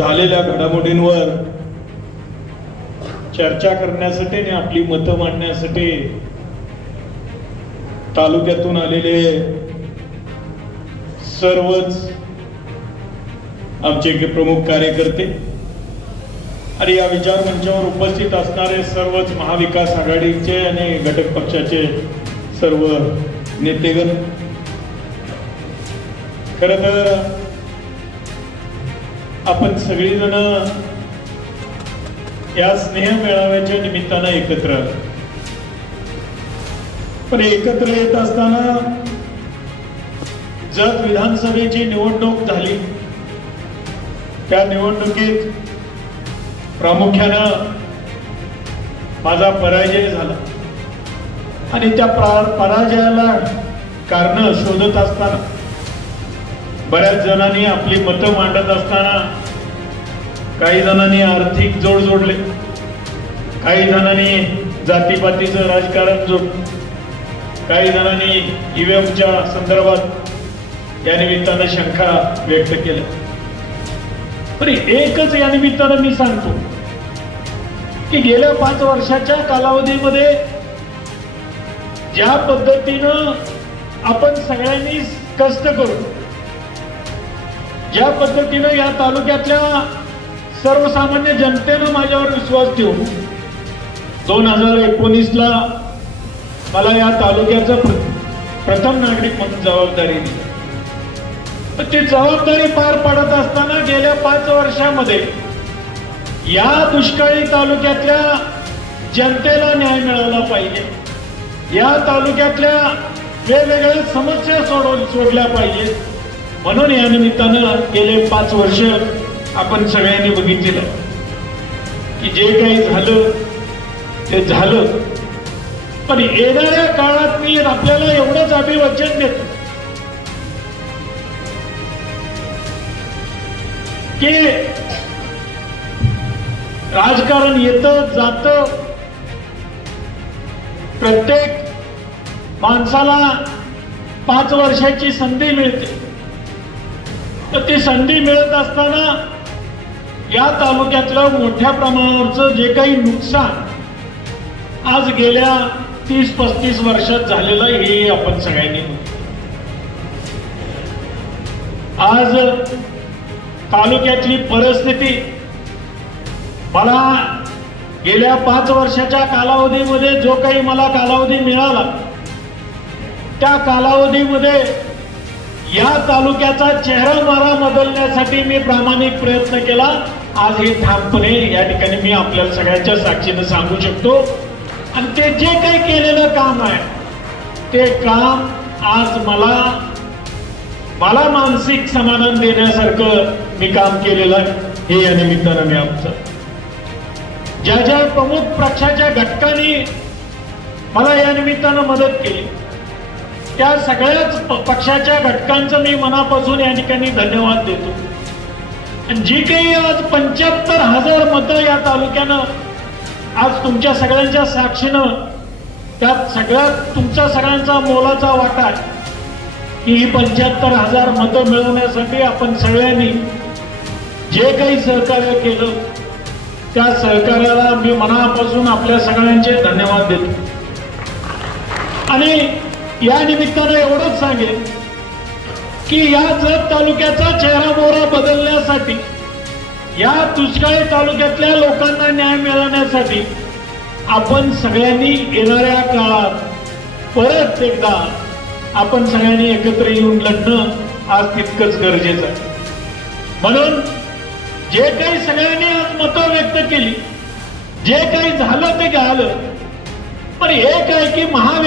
झालेल्या घडामोडींवर चर्चा करण्यासाठी आणि आपली मतं मांडण्यासाठी तालुक्यातून आलेले सर्वच आमचे प्रमुख कार्यकर्ते आणि या विचार मंचावर उपस्थित असणारे सर्वच महाविकास आघाडीचे आणि घटक पक्षाचे सर्व नेतेगण खरं तर आपण सगळीजण या स्नेह मेळाव्याच्या निमित्तानं एकत्र पण एकत्र येत असताना जत विधानसभेची निवडणूक झाली त्या निवडणुकीत प्रामुख्यानं माझा पराजय झाला आणि त्या पराजयाला कारण शोधत असताना बऱ्याच जणांनी आपली मतं मांडत असताना काही जणांनी आर्थिक जोड जोडले काही जणांनी जातीपातीचं राजकारण जोड काही जणांनी ईव्हीएमच्या संदर्भात या निमित्तानं शंका व्यक्त केल्या पण एकच या निमित्तानं मी सांगतो की गेल्या पाच वर्षाच्या कालावधीमध्ये ज्या पद्धतीनं आपण सगळ्यांनी कष्ट करू ज्या पद्धतीनं या तालुक्यातल्या सर्वसामान्य जनतेनं माझ्यावर विश्वास ठेवून दोन हजार एकोणीसला मला या तालुक्याचं प्रथम नागरिक म्हणून जबाबदारी दिली ती जबाबदारी पार पाडत असताना गेल्या पाच वर्षामध्ये या दुष्काळी तालुक्यातल्या जनतेला न्याय मिळवला पाहिजे या तालुक्यातल्या वेगवेगळ्या समस्या सोडवून सोडल्या पाहिजेत म्हणून या निमित्तानं गेले पाच वर्ष आपण सगळ्यांनी बघितलेलं की जे काही झालं ते झालं पण येणाऱ्या काळात मी आपल्याला एवढंच अभिवचन देतो की राजकारण येत जात प्रत्येक माणसाला पाच वर्षाची संधी मिळते तर ती संधी मिळत असताना या तालुक्यातलं मोठ्या प्रमाणावरचं जे काही नुकसान आज गेल्या तीस पस्तीस वर्षात झालेलं हे आपण सगळ्यांनी आज तालुक्यातली परिस्थिती मला गेल्या पाच वर्षाच्या कालावधीमध्ये जो काही मला कालावधी मिळाला त्या कालावधीमध्ये या तालुक्याचा चेहरा मारा बदलण्यासाठी मी प्रामाणिक प्रयत्न केला आज हे ठामपणे या ठिकाणी मी आपल्याला सगळ्यांच्या साक्षीनं सांगू शकतो आणि ते जे काही केलेलं काम आहे ते काम आज मला मला मानसिक समाधान देण्यासारखं मी काम केलेलं आहे हे या निमित्तानं मी आमचं ज्या ज्या प्रमुख पक्षाच्या घटकांनी मला या निमित्तानं मदत केली त्या सगळ्याच पक्षाच्या घटकांचं मी मनापासून या ठिकाणी धन्यवाद देतो जी काही आज पंच्याहत्तर हजार मतं या तालुक्यानं आज तुमच्या सगळ्यांच्या साक्षीनं त्यात सगळ्यात तुमचा सगळ्यांचा मोलाचा वाटा की ही पंच्याहत्तर हजार मतं मिळवण्यासाठी आपण सगळ्यांनी जे काही सहकार्य केलं त्या सहकार्याला मी मनापासून आपल्या सगळ्यांचे धन्यवाद देतो आणि या निमित्तानं एवढंच सांगेल की या जत तालुक्याचा चेहरा मोहरा बदलण्यासाठी या दुष्काळी तालुक्यातल्या लोकांना न्याय मिळवण्यासाठी आपण सगळ्यांनी येणाऱ्या काळात परत एकदा आपण सगळ्यांनी एकत्र येऊन लढणं आज तितकंच गरजेचं आहे म्हणून जे काही सगळ्यांनी आज मतं व्यक्त केली जे काही झालं ते झालं पण एक आहे की महा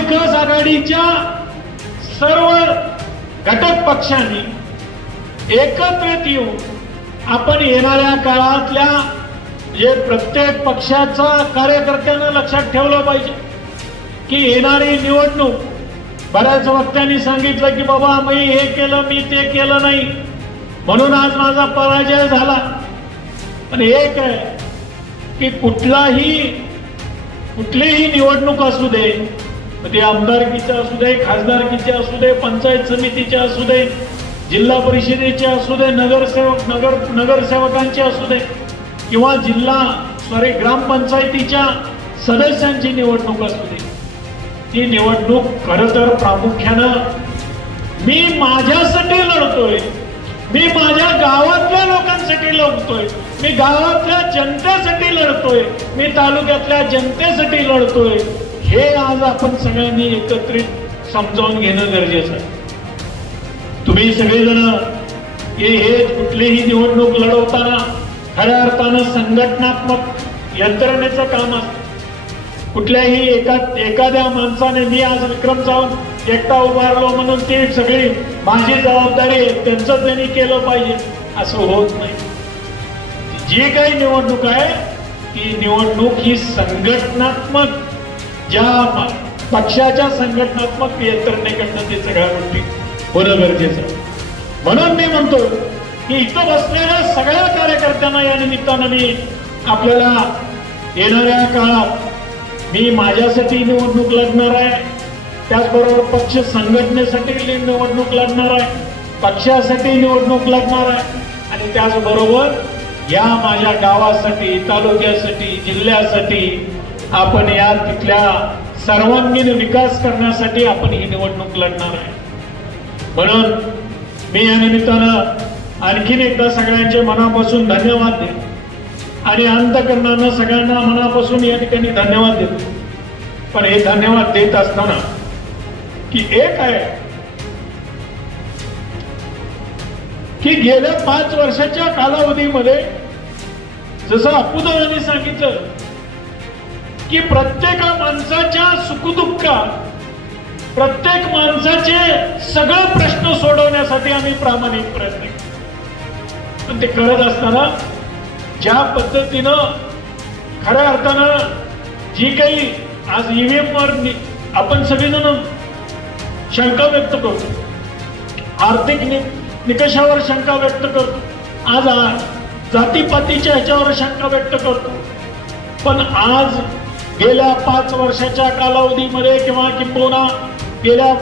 सर्व घटक पक्षांनी एकत्रित येऊन आपण येणाऱ्या काळातल्या जे प्रत्येक पक्षाचा कार्यकर्त्यांना लक्षात ठेवलं पाहिजे की येणारी निवडणूक बऱ्याच वक्त्यांनी सांगितलं की बाबा मी हे केलं मी ते केलं नाही म्हणून आज माझा पराजय झाला पण एक आहे की कुठलाही कुठलीही निवडणूक असू दे ते आमदारकीचे असू दे खासदारकीचे असू दे पंचायत समितीचे असू दे जिल्हा परिषदेचे असू दे नगरसेवक नगर नगरसेवकांचे असू दे किंवा जिल्हा सॉरी ग्रामपंचायतीच्या सदस्यांची निवडणूक असू दे ती निवडणूक खरं तर प्रामुख्यानं मी माझ्यासाठी लढतोय मी माझ्या गावातल्या लोकांसाठी लढतोय मी गावातल्या जनतेसाठी लढतोय मी तालुक्यातल्या जनतेसाठी लढतोय हे आज आपण सगळ्यांनी एकत्रित समजावून घेणं गरजेचं आहे तुम्ही सगळेजण हे कुठलीही निवडणूक लढवताना खऱ्या अर्थानं संघटनात्मक यंत्रणेचं काम असतं कुठल्याही एका एखाद्या माणसाने मी आज विक्रम जाऊन एकटा उभारलो म्हणून ती सगळी माझी जबाबदारी त्यांचं त्यांनी केलं पाहिजे असं होत नाही जी काही निवडणूक आहे ती निवडणूक ही संघटनात्मक ज्या पक्षाच्या संघटनात्मक यंत्रणेकडनं ते सगळ्या गोष्टी होणं गरजेचं म्हणून मी म्हणतो की इथं बसलेल्या सगळ्या कार्यकर्त्यांना या निमित्तानं मी आपल्याला येणाऱ्या काळात मी माझ्यासाठी निवडणूक लढणार आहे त्याचबरोबर पक्ष संघटनेसाठी निवडणूक लढणार आहे पक्षासाठी निवडणूक लढणार आहे आणि त्याचबरोबर या माझ्या गावासाठी तालुक्यासाठी जिल्ह्यासाठी आपण या तिथल्या सर्वांगीण विकास करण्यासाठी आपण ही निवडणूक लढणार आहे म्हणून मी या निमित्तानं आणखीन एकदा सगळ्यांचे मनापासून धन्यवाद देतो आणि अंतकरणानं सगळ्यांना मनापासून या ठिकाणी धन्यवाद देतो पण हे धन्यवाद देत असताना की एक आहे की गेल्या पाच वर्षाच्या कालावधीमध्ये जसं अपुदा सांगितलं की प्रत्येक माणसाच्या सुखदुःख प्रत्येक माणसाचे सगळे प्रश्न सोडवण्यासाठी आम्ही प्रामाणिक प्रयत्न केले पण ते कळत असताना ज्या पद्धतीनं खऱ्या अर्थानं जी काही आज ईव्हीएम e वर आपण सगळीजण शंका व्यक्त करतो आर्थिक नि निकषावर शंका व्यक्त करतो आज जातीपातीच्या ह्याच्यावर शंका व्यक्त करतो पण आज गेल्या पाच वर्षाच्या कालावधीमध्ये किंवा किंबहुना गेल्या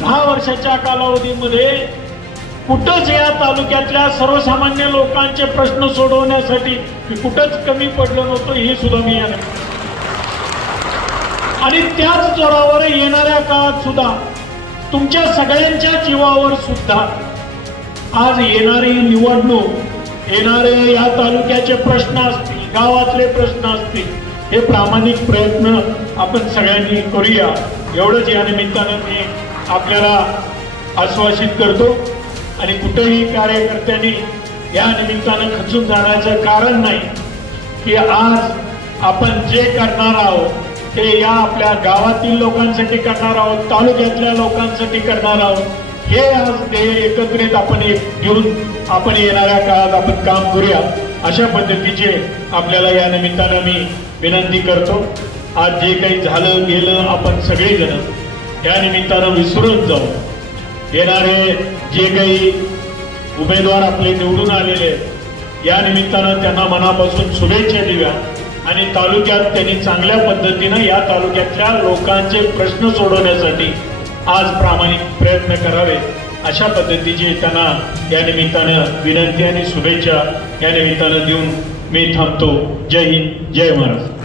दहा वर्षाच्या कालावधीमध्ये कुठंच या तालुक्यातल्या सर्वसामान्य लोकांचे प्रश्न सोडवण्यासाठी मी कुठंच कमी पडलो नव्हतं हे सुद्धा मी याने आणि त्याच जोरावर येणाऱ्या काळात सुद्धा तुमच्या सगळ्यांच्या जीवावर सुद्धा आज येणारी निवडणूक येणारे या तालुक्याचे प्रश्न असतील गावातले प्रश्न असतील हे प्रामाणिक प्रयत्न आपण सगळ्यांनी करूया एवढंच या निमित्तानं मी आपल्याला आश्वासित करतो आणि कुठेही कार्यकर्त्यांनी या निमित्तानं खचून जाण्याचं कारण नाही की आज आपण जे करणार आहोत ते या आपल्या गावातील लोकांसाठी करणार आहोत तालुक्यातल्या लोकांसाठी करणार आहोत हे आज ते एकत्रित आपण एक घेऊन आपण येणाऱ्या काळात आपण काम करूया अशा पद्धतीचे आपल्याला या निमित्तानं मी विनंती करतो आज जे काही झालं गेलं आपण सगळेजण या निमित्तानं विसरून जाऊ येणारे जे काही उमेदवार आपले निवडून आलेले या निमित्तानं त्यांना मनापासून शुभेच्छा देऊया आणि तालुक्यात त्यांनी चांगल्या पद्धतीनं या तालुक्यातल्या लोकांचे प्रश्न सोडवण्यासाठी आज प्रामाणिक प्रयत्न करावे अशा पद्धतीचे त्यांना या निमित्तानं विनंती आणि शुभेच्छा या निमित्तानं देऊन मी थांबतो जय हिंद जय महाराष्ट्र